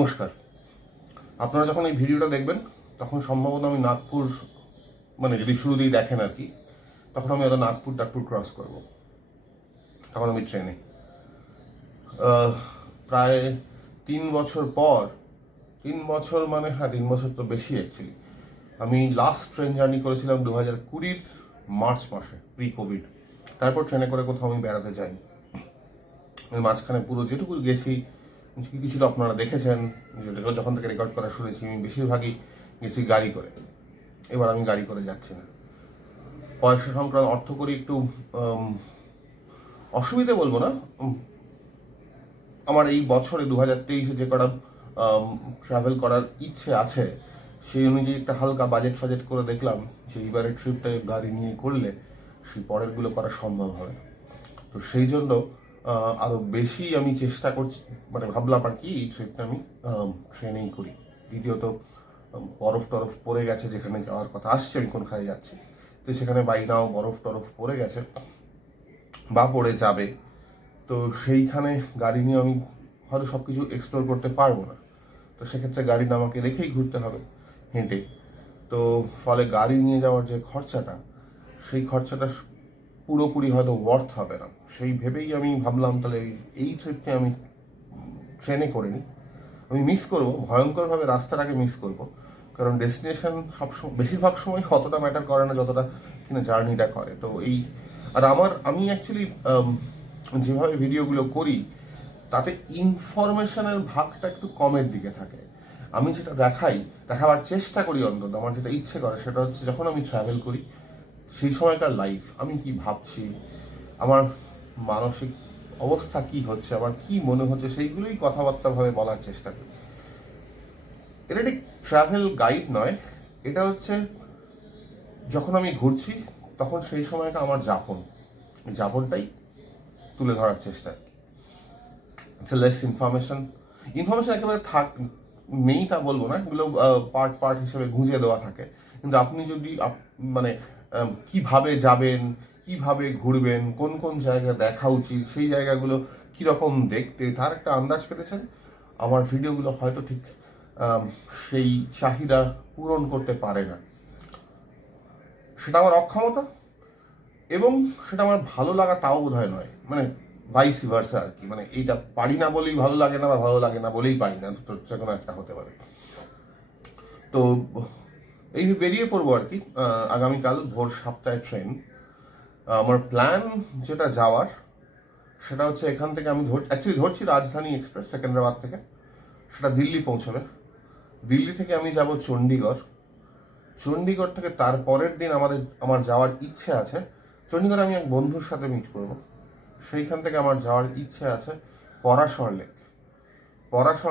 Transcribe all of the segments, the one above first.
নমস্কার। আপনারা যখন এই ভিডিওটা দেখবেন তখন সম্ভবত আমি নাগপুর, মানে যদি শুরুতেই দেখেন আর কি, তখন আমি হয়তো নাগপুর ক্রস করব। তখন আমি ট্রেনে প্রায় 3 বছর পর, 3 বছর মানে হ্যাঁ 3 বছর তো বেশি অ্যাকচুয়ালি। আমি লাস্ট ট্রেন জার্নি করেছিলাম 2020 মার্চ মাসে, প্রি কোভিড। তারপর ট্রেনে করে কোথাও আমি বেড়াতে যাই। মাঝখানে পুরো যেটুকু গেছি কিছু তো আপনারা দেখেছেন, যখন থেকে রেকর্ড করা শুনেছি আমি বেশিরভাগই গেছি গাড়ি করে। এবার আমি গাড়ি করে যাচ্ছি না। পয়সা সংক্রান্ত অর্থ করি একটু অসুবিধে বলবো না। আমার এই বছরে 2023-এ যে কটা ট্রাভেল করার ইচ্ছে আছে সেই অনুযায়ী একটা হালকা বাজেট করে দেখলাম যে এইবারের ট্রিপটা গাড়ি নিয়ে করলে সেই পরেরগুলো করা সম্ভব হবে না। তো সেই জন্য আরও বেশি আমি চেষ্টা করছি, মানে ভাবলাম আর কি এই ট্রিপটা আমি ট্রেনেই করি। দ্বিতীয়ত বরফ টরফ পড়ে গেছে, যেখানে যাওয়ার কথা আসছে আমি কোনখানে যাচ্ছি, তো সেখানে বাই নাও বরফ টরফ পড়ে গেছে বা পড়ে যাবে। তো সেইখানে গাড়ি নিয়ে আমি হয়তো সব কিছু এক্সপ্লোর করতে পারবো না। তো সেক্ষেত্রে গাড়ি আমাকে রেখেই ঘুরতে হবে হেঁটে। তো ফলে গাড়ি নিয়ে যাওয়ার যে খরচাটা, সেই খরচাটা পুরোপুরি হয়তো ওয়ার্থ হবে না। সেই ভেবেই আমি ভাবলাম তাহলে এই ট্রিপকে আমি ট্রেনে করে নিই। আমি মিস করবো ভয়ঙ্করভাবে, রাস্তাটাকে মিস করব, কারণ ডেস্টিনেশন সবসময় বেশিরভাগ সময় অতটা ম্যাটার করে না যতটা কিনা জার্নিটা করে। তো এই আর আমি অ্যাকচুয়ালি যেভাবে ভিডিওগুলো করি তাতে ইনফরমেশনের ভাগটা একটু কমের দিকে থাকে। আমি যেটা দেখাবার চেষ্টা করি, অন্তত আমার যেটা ইচ্ছে করে সেটা হচ্ছে যখন আমি ট্রাভেল করি সেই সময়কার লাইফ, আমি কি ভাবছি, আমার মানসিক অবস্থা কি হচ্ছে, আমার কি মনে হচ্ছে, সেইগুলোই কথাবার্তাভাবে বলার চেষ্টা করি। এটা ঠিক ট্রাভেল গাইড নয়, এটা হচ্ছে যখন আমি ঘুরছি তখন সেই সময়টা আমার যাপনটাই তুলে ধরার চেষ্টা। লেস ইনফরমেশন একেবারে নেই তা বলবো না, এগুলো পার্ট হিসেবে গুঁজে দেওয়া থাকে। কিন্তু আপনি যদি মানে কিভাবে যাবেন, কিভাবে ঘুরবেন, কোন কোন জায়গা দেখা উচিত, সেই জায়গাগুলো কীরকম দেখতে, তার একটা আন্দাজ পেতেছেন। আমার ভিডিওগুলো হয়তো ঠিক সেই চাহিদা পূরণ করতে পারে না, সেটা আমার অক্ষমতা, এবং সেটা আমার ভালো লাগা তাও বোধহয় নয়, মানে ভাইস ভার্সা আর কি। মানে এইটা পারি না বলেই ভালো লাগে না, বা ভালো লাগে না বলেই পারি না, যে কোনো একটা হতে পারে। তো এই বেরিয়ে পড়বো আর কি। আগামীকাল ভোর 7টায় ট্রেন। আমার প্ল্যান যেটা যাওয়ার সেটা হচ্ছে এখান থেকে আমি ধরছি রাজধানী এক্সপ্রেস সেকেন্দ্রাবাদ থেকে, সেটা দিল্লি পৌঁছবে। দিল্লি থেকে আমি যাব চণ্ডীগড় থেকে তার পরের দিন আমার যাওয়ার ইচ্ছে আছে চণ্ডীগড়ে, আমি এক বন্ধুর সাথে মিট করব। সেইখান থেকে আমার যাওয়ার ইচ্ছে আছে পরাশর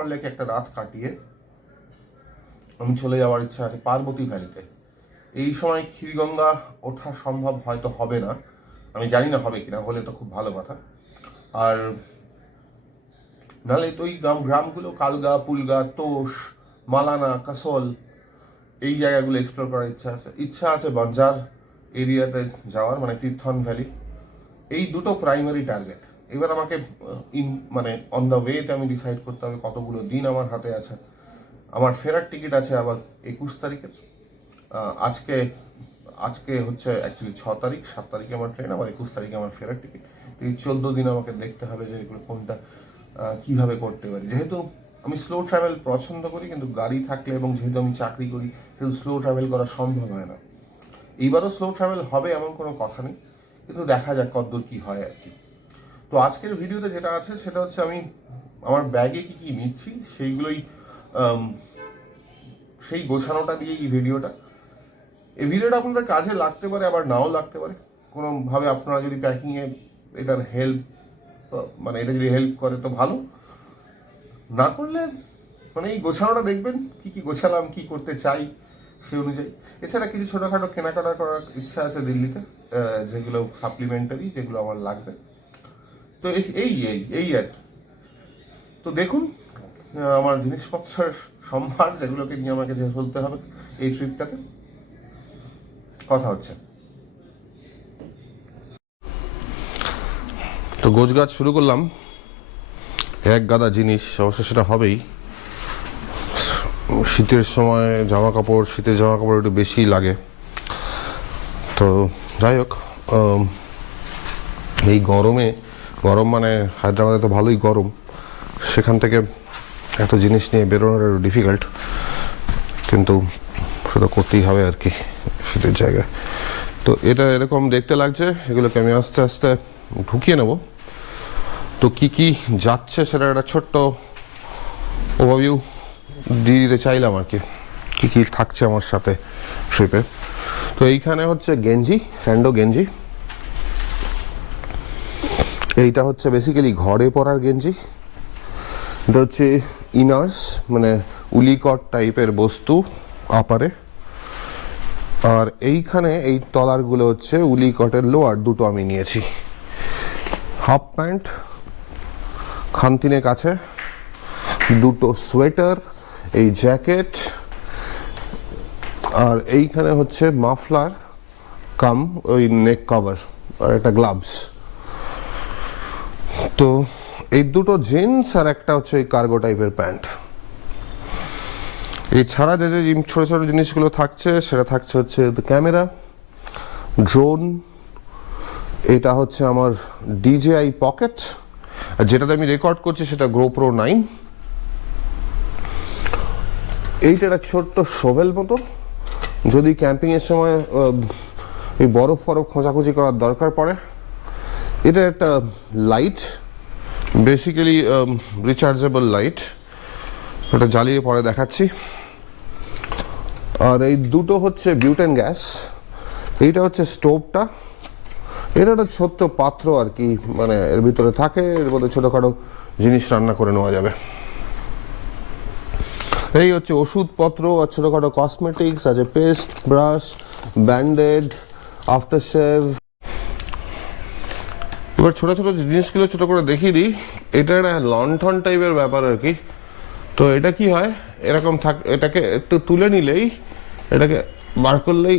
লেক একটা রাত কাটিয়ে আমি চলে যাওয়ার ইচ্ছা আছে পার্বতী ভ্যালিতে। এই সময় ক্ষীরগঙ্গা ওঠা সম্ভব হয়তো হবে না, আমি জানি না হবে কিনা, হলে তো খুব ভালো কথা। আর নাহলে তো ওই গ্রামগুলো কালগা, পুলগা, তোষ, মালানা, কাসল, এই জায়গাগুলো এক্সপ্লোর করার ইচ্ছা আছে বাঞ্জার এরিয়াতে যাওয়ার, মানে তীর্থন ভ্যালি। এই দুটো প্রাইমারি টার্গেট। এবার আমাকে মানে অন দ্য ওয়েতে আমি ডিসাইড করতে হবে কতগুলো দিন আমার হাতে আছে। আমার ফেরার টিকিট আছে আবার 21 তারিখের। আজকে হচ্ছে অ্যাকচুয়ালি 6 তারিখ, 7 তারিখে আমার ট্রেন, আবার 21 তারিখে আমার ফেরার টিকিট। এই 14 দিন আমাকে দেখতে হবে যে এগুলো কোনটা কিভাবে করতে পারি। যেহেতু আমি স্লো ট্রাভেল পছন্দ করি, কিন্তু গাড়ি থাকলে এবং যেহেতু আমি চাকরি করি সেহেতু স্লো ট্রাভেল করা সম্ভব হয় না। এইবারও স্লো ট্রাভেল হবে এমন কোনো কথা নেই, কিন্তু দেখা যাক কতদূর কী হয় আর কি। তো আজকের ভিডিওতে যেটা আছে সেটা হচ্ছে আমি আমার ব্যাগে কি কি নিচ্ছি সেইগুলোই, সেই গোছানোটা দিয়ে এই ভিডিওটা আপনাদের কাজে লাগতে পারে, আবার নাও লাগতে পারে। কোনোভাবে আপনারা যদি প্যাকিংয়ে এটার হেল্প, মানে এটা যদি হেল্প করে তো ভালো, না করলে মানে এই গোছানোটা দেখবেন কি কি গোছালাম, কি করতে চাই সেই অনুযায়ী। এছাড়া কিছু ছোটোখাটো কেনাকাটা করার ইচ্ছা আছে দিল্লিতে, যেগুলো সাপ্লিমেন্টারি, যেগুলো আমার লাগবে। তো এই এই এই আর কি। তো দেখুন আমার জিনিসপত্রের সম্ভার, যেগুলোকে নিয়ে আমাকে যে চলতে হবে এই ট্রিপটাতে। কথা হচ্ছে। তো গোছগাছ শুরু করলাম, এক গাদা জিনিস, অবশ্য সেটা হবেই। শীতের সময় শীতের জামা কাপড় একটু বেশি লাগে। তো যাই হোক, এই গরম মানে হায়দ্রাবাদে তো ভালোই গরম, সেখান থেকে এত জিনিস নিয়ে বেরোনোর একটু ডিফিকাল্ট, কিন্তু সেটা করতেই হবে আর কি শীতের জায়গায়। তো এটা এরকম দেখতে লাগছে, এগুলোকে আমি আস্তে আস্তে ঢুকিয়ে নেব। তো কি কি যাচ্ছে সেটা একটা ছোট্ট ওভারভিউ দিয়ে দিতে চাইলাম আর কি, কী কী থাকছে আমার সাথে ট্রিপে। তো এইখানে হচ্ছে গেঞ্জি, স্যান্ডো গেঞ্জি। এইটা হচ্ছে বেসিক্যালি ঘরে পরার গেঞ্জি। এটা হচ্ছে ইনার্স, মানে উলিকট টাইপের বস্তু আপারে। আর এইখানে এই তলারগুলো হচ্ছে উলিকটের লোয়ার, দুটো আমি নিয়েছি। হাফ প্যান্ট খানতিনের কাছে, দুটো সোয়েটার, এই জ্যাকেট, আর এইখানে হচ্ছে মাফলার কাম ওই নেক কভার, আর একটা গ্লাভস। তো এই দুটো জিন্স আর একটা হচ্ছে এই কার্গো টাইপের প্যান্ট। এছাড়া যে যে ছোট ছোট জিনিসগুলো থাকছে সেটা থাকছে হচ্ছে ক্যামেরা, ড্রোন, এটা হচ্ছে আমার DJI পকেট, আর যেটাতে আমি রেকর্ড করছি সেটা GoPro 9। এইটা একটা ছোট্ট শোভেল মতো, যদি ক্যাম্পিংয়ের সময় এই বরফ খোঁজাখুঁজি করার দরকার পড়ে। এটা একটা লাইট, বেসিক্যালি রিচার্জেবল লাইট, এটা জ্বালিয়ে পরে দেখাচ্ছি। আর এই দুটো হচ্ছে বিউটেন গ্যাস। এইটা হচ্ছে স্টোভটা, এটা একটা ছোট্ট পাত্র আর কি, মানে এর ভিতরে থাকে, এর মধ্যে ছোটোখাটো জিনিস রান্না করে নেওয়া যাবে। এই হচ্ছে ওষুধপত্র আর ছোটোখাটো কসমেটিক্স আছে, paste, brush, bandaid, after shave. এবার ছোটো ছোটো জিনিসগুলো ছোটো করে দেখিয়ে দিই। এটা একটা লণ্ঠন টাইপের ব্যাপার আর কি। তো এটা কি হয়, এরকম এটাকে একটু তুলে নিলেই, এটাকে বার করলেই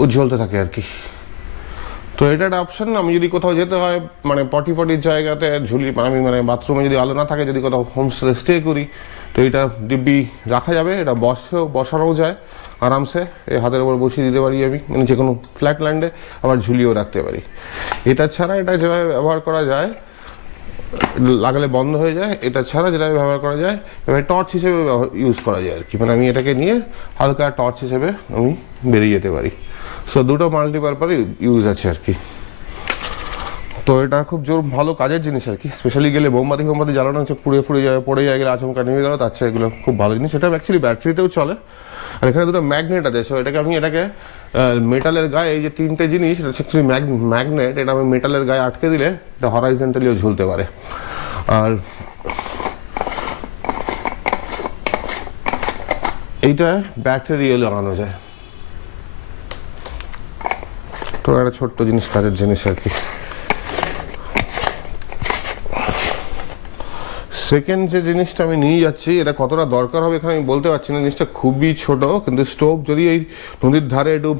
ও জ্বলতে থাকে আর কি। তো এটা একটা অপশান। আমি যদি কোথাও যেতে হয়, মানে পটির জায়গাতে আমি মানে বাথরুমে যদি আলো না থাকে, যদি কোথাও হোমস্টে করি, তো এটা দিব্যি রাখা যাবে। এটা বসানোও যায় আরামসে, এই হাতের উপর বসিয়ে দিতে পারি আমি, মানে যে কোনো ফ্ল্যাট ল্যান্ডে, আবার ঝুলিয়েও রাখতে পারি। এটা ছাড়া এটা যেভাবে ব্যবহার করা যায়, লাগালে বন্ধ হয়ে যায়। এটা ছাড়া যেটা ব্যবহার করা যায়, এবার টর্চ হিসেবে ইউজ করা যায় আর কি, মানে আমি এটাকে নিয়ে হালকা টর্চ হিসেবে আমি বেরিয়ে যেতে পারি। সো দুটো মাল্টিপারপাস ইউজ আছে আর কি। তো এটা খুব ভালো কাজের জিনিস আর কি, স্পেশালি গেলে মোমবাতি জ্বালানো হচ্ছে, পড়ে যায় গেলে আচমকা নেমে গেল, তার চেয়ে এগুলো খুব ভালো জিনিস। এটা অ্যাকচুয়ালি ব্যাটারিতেও চলে। আর এখানে দুটো ম্যাগনেট আছে, সো এটাকে মেটালের গায়ে, এই যে তিনটে জিনিস, এটা অ্যাকচুয়ালি ম্যাগনেট, এটা আমি মেটালের গায়ে আটকে দিলে এটা হরাইজন্টালিও ঝুলতে পারে। আর এইটা ব্যাটারিও লাগানো যায়। তো একটা ছোট্ট জিনিস, কাজের জিনিস আর কি। সেকেন্ড যে জিনিসটা আমি নিয়ে যাচ্ছি, এটা কতটা দরকার হবে এখানে আমি বলতে পারছি না, জিনিসটা খুবই ছোট, কিন্তু স্টোভ যদি এই নদীর ধারে একটু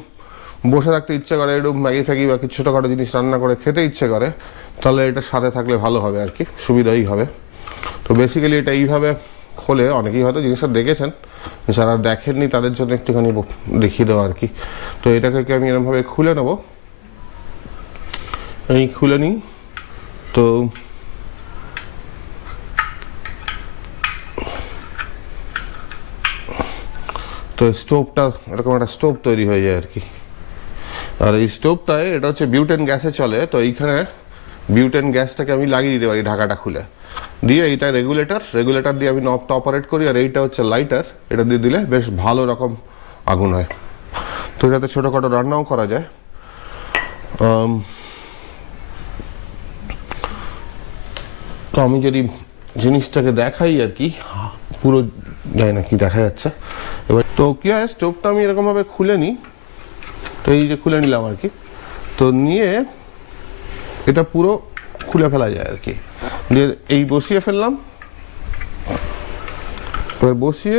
বসে থাকতে ইচ্ছে করে, একটু ম্যাগি ফ্যাগি বা কিছু ছোটোখাটো জিনিস রান্না করে খেতে ইচ্ছে করে, তাহলে এটা সাথে থাকলে ভালো হবে আর কি, সুবিধাই হবে। তো বেসিক্যালি এটা এইভাবে খোলে, অনেকেই হয়তো জিনিসটা দেখেছেন, যারা দেখেননি তাদের জন্য একটুখানি দেখিয়ে দেওয়া আর কি। তো এটাকে আমি এরকমভাবে খুলে নেব, এই খুলে নিই। তো স্টোভটা এরকম একটা স্টোভ তৈরি হয়ে যায় আর কি। আর এই স্টোভটায় এটা হচ্ছে বিউটেন গ্যাসে চলে। তো এইখানে বিউটেন গ্যাসটাকে আমি লাগিয়ে দিতে পারি ঢাকাটা খুলে দিয়ে। এইটা রেগুলেটর দিয়ে আমি নবটা অপারেট করি, আর এইটা হচ্ছে লাইটার, এটা দিয়ে দিলে বেশ ভালো রকম আগুন হয়। তো এটাতে ছোটোখাটো রান্নাও করা যায়। তো আমি যদি জিনিসটাকে দেখাই আর কি, পুরো যায় না কি দেখা যাচ্ছে এবার। তো কি হয়, স্টোভটা আমি এরকমভাবে খুলে নিই। তো এই যে খুলে নিলাম আর কি, তো নিয়ে এটা পুরো খুলে ফেলা যায় আর কি, দিয়ে এই বসিয়ে ফেললাম। এবার বসিয়ে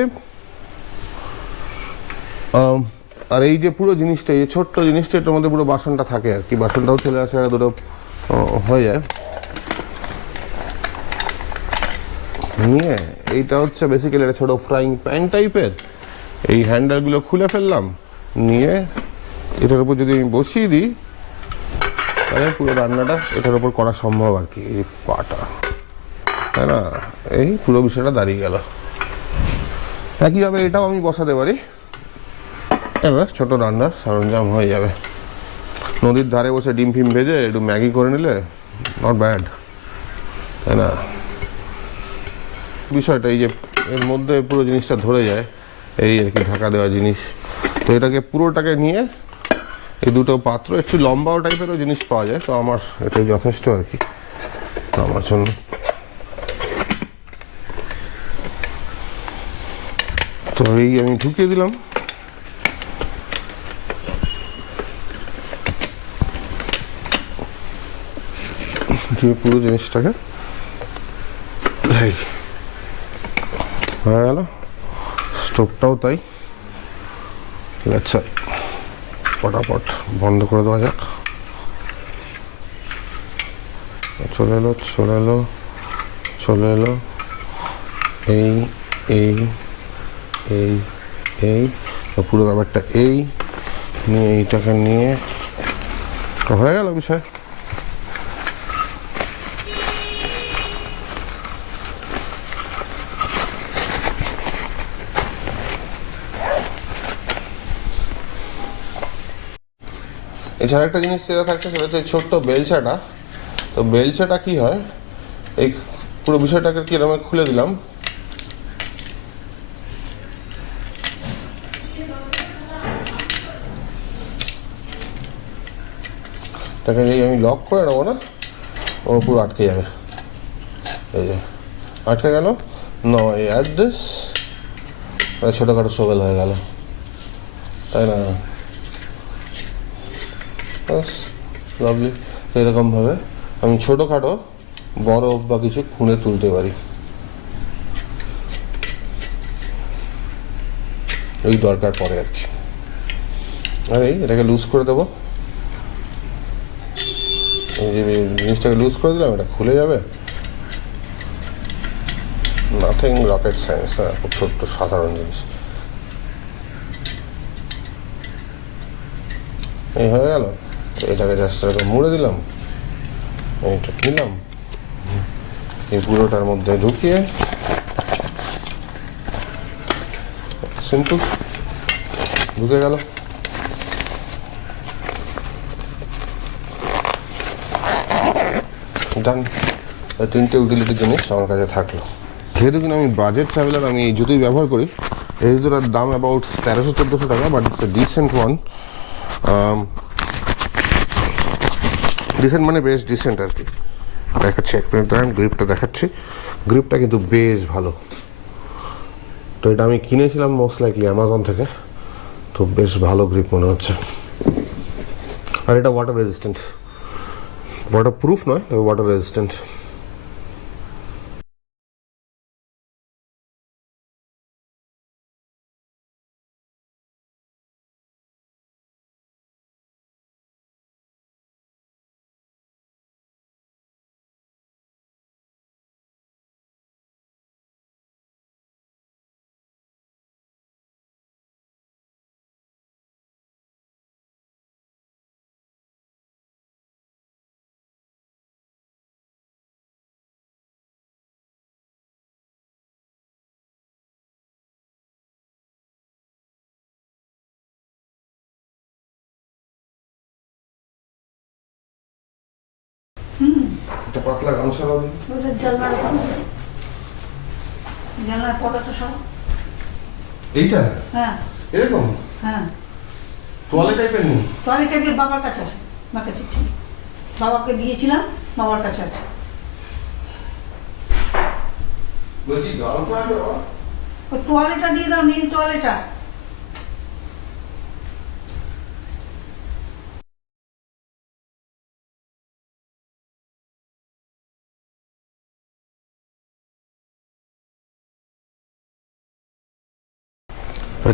আর এই যে পুরো জিনিসটা, এই ছোট্ট জিনিসটা, এটার মধ্যে পুরো বাসনটা থাকে আর কি, বাসনটাও চলে আসে, এটা দুটো হয়ে যায়। নিয়ে এইটা হচ্ছে বেসিক্যালি একটা ছোটো ফ্রাইং প্যান টাইপের, এই হ্যান্ডেলগুলো খুলে ফেললাম, নিয়ে এটার উপর যদি আমি বসিয়ে দিই তাহলে পুরো রান্নাটা এটার উপর করা সম্ভব আর কি। এই পাটা, তাই না, এই পুরো বিষয়টা দাঁড়িয়ে গেল। একইভাবে এটাও আমি বসাতে পারি, এবার ছোটো রান্নার সরঞ্জাম হয়ে যাবে। নদীর ধারে বসে ডিম ফিম ভেজে একটু ম্যাগি করে নিলে নট ব্যাড, তাই না। বিষয়টা এই যে এর মধ্যে পুরো জিনিসটা ধরে যায়, এই আর কি ঢাকা দেওয়া জিনিস। তো এটাকে পুরোটাকে নিয়ে এই দুটো পাত্র, একটু লম্বাও টাইপেরও জিনিস পাওয়া যায়, তো আমার এটাই যথেষ্ট আর কি আমার জন্য। তো এই আমি ঢুকিয়ে দিলাম। দিয়ে পুরো জিনিসটাকে হয়ে গেল। স্টোভটাও তাই, আচ্ছা ফটাফট বন্ধ করে দেওয়া যাক। চলে এলো চলে এলো চলে এলো, এই এই এই এই পুরো ব্যাপারটা এই নিয়ে এইটাকে নিয়ে হয়ে গেল বিষয়। এছাড়া একটা জিনিস যেটা থাকছে সেটা হচ্ছে ছোট্ট বেলচাটা। তো বেলচাটা কি হয়, এই পুরো বিষয়টাকে কি এরকম খুলে দিলাম, তাকে যদি আমি লক করে নেবো না, ও পুরো আটকে যাবে। এই যে আটকে গেল, নো এই অ্যাড দিস, ছোটোখাটো শোভেল হয়ে গেল, তাই না। লাভলি। তো এরকমভাবে আমি ছোটোখাটো বরফ বা কিছু খুঁড়ে তুলতে পারি, এই দরকার পড়ে আর কি। আর এই এটাকে লুজ করে দেবো, এই যে জিনিসটাকে লুজ করে দিলাম, এটা খুলে যাবে। নাথিং রকেট সায়েন্স, হ্যাঁ, খুব ছোট্ট সাধারণ জিনিস। এই হয়ে গেল। এটাকে জাস্ট মুড়ে দিলাম, এইটা নিলাম, এই পুরোটার মধ্যে ঢুকিয়ে সিম্পল ঢুকে গেল। ডান। তিনটে ইউটিলিটি জিনিস আমার কাছে থাকলো। যেহেতু কিনা আমি বাজেট ট্রাভেলার, আমি এই জুতোই ব্যবহার করি। এই জুতোটার দাম অ্যাবাউট 1300-1400 টাকা, but it's a decent one. Decent মানে বেশ ডিসেন্ট আর কি। দেখাচ্ছি এক মিনিট, দাঁড়ান, গ্রিপটা দেখাচ্ছি। গ্রিপটা কিন্তু বেশ ভালো। তো এটা আমি কিনেছিলাম মোস্ট লাইকলি অ্যামাজন থেকে, তো বেশ ভালো গ্রিপ মনে হচ্ছে। আর এটা ওয়াটার রেজিস্ট্যান্ট, ওয়াটার প্রুফ নয়, তবে ওয়াটার রেজিস্ট্যান্ট। একটা পাতলা গামছা দাও। জানলার পর্দা তো সব এইটা হ্যাঁ এরকম হ্যাঁ তোয়ালে টাইপের নেই? তোয়ালে টাইপের বাবার কাছে আছে, বাবার কাছে ছিল, বাবাকে দিয়েছিলাম, বাবার কাছে আছে। বলছি গামছা আছে বাবা? ওই তোয়ালেটা দিয়ে দাও, নীল তোয়ালেটা।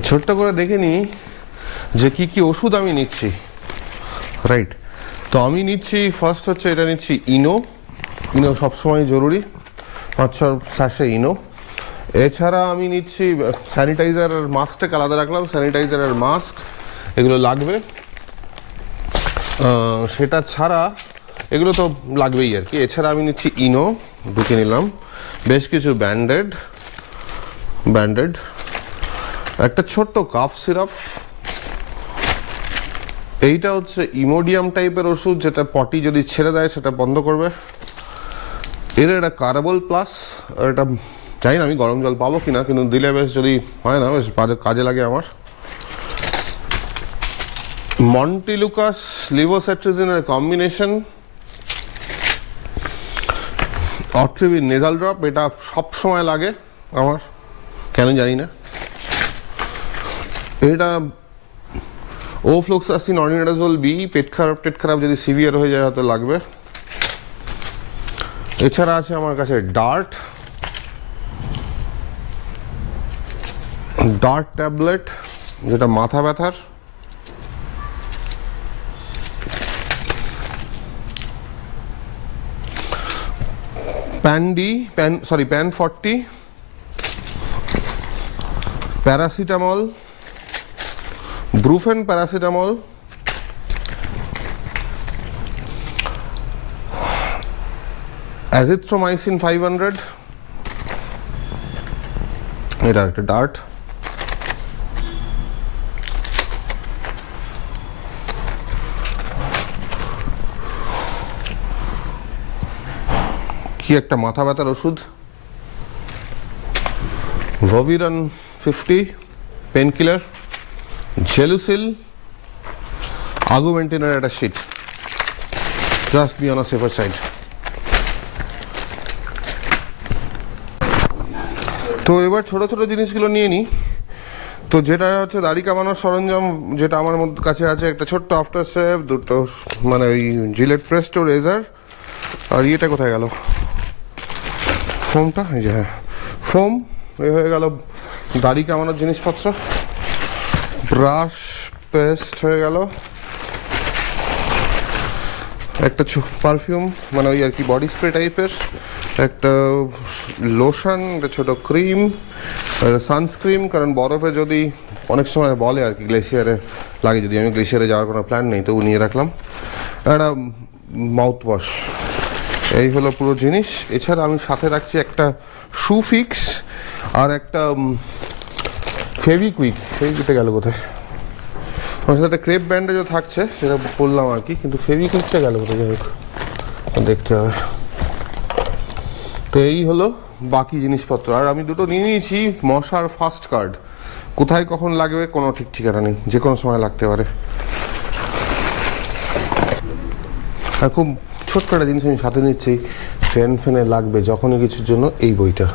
ছোট্ট করে দেখে নিই যে কি কি ওষুধ আমি নিচ্ছি। রাইট, তো আমি নিচ্ছি ফার্স্ট হচ্ছে এটা নিচ্ছি ইনো। ইনো সবসময় জরুরি। আচ্ছা স্যাশে ইনো। এছাড়া আমি নিচ্ছি স্যানিটাইজার আর মাস্কটাকে আলাদা রাখলাম, স্যানিটাইজার আর মাস্ক এগুলো লাগবে। সেটা ছাড়া এগুলো তো লাগবেই আর কি। এছাড়া আমি নিচ্ছি ইনো, ঢুকে নিলাম, বেশ কিছু ব্যান্ডেড, একটা ছোট্ট কাফ সিরাপ। এইটা হচ্ছে ইমোডিয়াম টাইপের ওষুধ, যেটা পটি যদি ছেড়ে দেয় সেটা বন্ধ করবে। এর একটা কারাবল প্লাস, এটা জানি না আমি গরম জল পাবো কিনা, কিন্তু দিলে বেশ, যদি হয় না বেশ কাজে লাগে আমার। মন্টিলুকাস লিভোসেট্রিজিনের কম্বিনেশন, অট্রিভিন নেজাল ড্রপ, এটা সব সময় লাগে আমার, কেন জানি না। এটা ওফ্লোক্সাসিন অর্ডিনাডাজোল বি, পেট খারাপ যদি সিভিয়ার হয়ে যায় হয়তো লাগবে। এছাড়া আছে আমার কাছে ডার্ট ট্যাবলেট, যেটা মাথা ব্যথার। Pan 40, paracetamol, Brufen paracetamol, azithromycin 500, এটা একটা ডার্ট। কি একটা মাথা ব্যথার ওষুধ, ভোভিরান 50 পেন কিলার, জেলুসিল, আগুমেন্টিনের একটা sheet, just be on a safer side. তো এবার ছোট ছোট জিনিসগুলো নিয়ে নিই। তো যেটা হচ্ছে দাড়ি কামানোর সরঞ্জাম, যেটা আমার কাছে আছে, একটা ছোট্ট আফটার শেভ, দুটো মানে ওই জিলেট প্রেস্টো রেজার, আর ইয়েটা কোথায় গেল, ফোমটা, এই যে হ্যাঁ ফোম, এ হয়ে গেল দাড়ি কামানোর জিনিসপত্র। ব্রাশ পেস্ট হয়ে গেল, একটা পারফিউম মানে ওই আর কি বডি স্প্রে টাইপের, একটা লোশন, একটা ছোটো ক্রিম, সানস্ক্রিন, কারণ বরফে যদি অনেক সময় বলে আর কি গ্লেশিয়ারে লাগে, যদি আমি গ্লেশিয়ারে যাওয়ার কোনো প্ল্যান নেই তবু নিয়ে রাখলাম। একটা মাউথ ওয়াশ, এই হলো পুরো জিনিস। এছাড়া আমি সাথে রাখছি একটা শু ফিক্স আর একটা ফেভিকুইকটা গেল কোথায়, আমার সাথে ক্রেপ ব্যান্ডেজও থাকছে, সেটা বললাম আর কি, কিন্তু ফেভিকুইকটা গেল কোথায়, যাই হোক দেখতে হবে। তো এই হলো বাকি জিনিসপত্র। আর আমি দুটো নিয়ে নিয়েছি মশার ফাস্ট কার্ড, কোথায় কখন লাগবে কোনো ঠিক ঠিকানা নেই, যে কোনো সময় লাগতে পারে। আর খুব ছোট্ট একটা জিনিস আমি সাথে নিচ্ছি, ট্রেন ফেনে লাগবে যখনই কিছুর জন্য, এই বইটা।